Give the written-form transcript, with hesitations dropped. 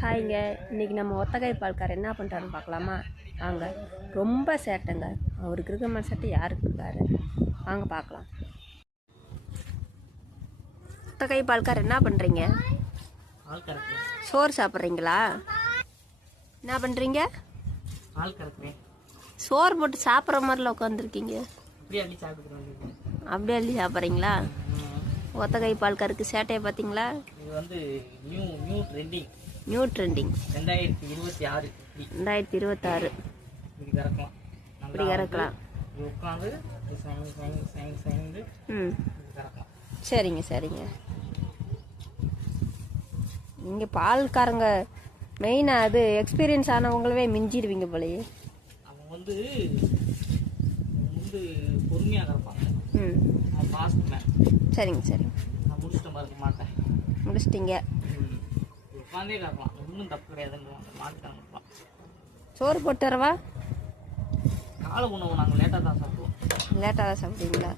ஹாய்ங்க, இன்றைக்கி நம்ம ஒத்தகை பால்கார் என்ன பண்ணுறாருன்னு பார்க்கலாமா? வாங்க. ரொம்ப சேட்டைங்க. அவருக்கு இருக்க மாதிரி சேட்டை யாருக்கு இருக்காரு? வாங்க பார்க்கலாம். ஒத்தகை பால்கார் என்ன பண்ணுறீங்க? சோறு சாப்பிட்றீங்களா? என்ன பண்ணுறீங்க? சோறு போட்டு சாப்பிட்ற மாதிரில உட்காந்துருக்கீங்க. அப்படியே அள்ளி சாப்பிட்றீங்களா? ஒத்தகை பால்காருக்கு சேட்டையை பார்த்தீங்களா? இது வந்து நியூ ட்ரெண்டிங் 2026 இப்படி கறக்கலாம். உட்காந்து சரிங்க. இங்கே பால்காரங்க மெயினாக அது எக்ஸ்பீரியன்ஸ் ஆனவங்களவே மிஞ்சிடுவீங்க போலயே. அவங்க வந்து பொறுமையாக கறப்பாங்க. சரிங்க. நான் முடிச்சுட்டு மறக்க மாட்டேன். முடிச்சிட்டிங்க. உட்காந்தே கறக்கலாம், ஒன்றும் தப்பு கிடையாதுன்னு மாட்டுக்காங்க. சோறு போட்டு வரவா? காலை உணவு நாங்கள் லேட்டாக தான் சாப்பிடுவோம். லேட்டாக தான் சாப்பிடுவீங்களா?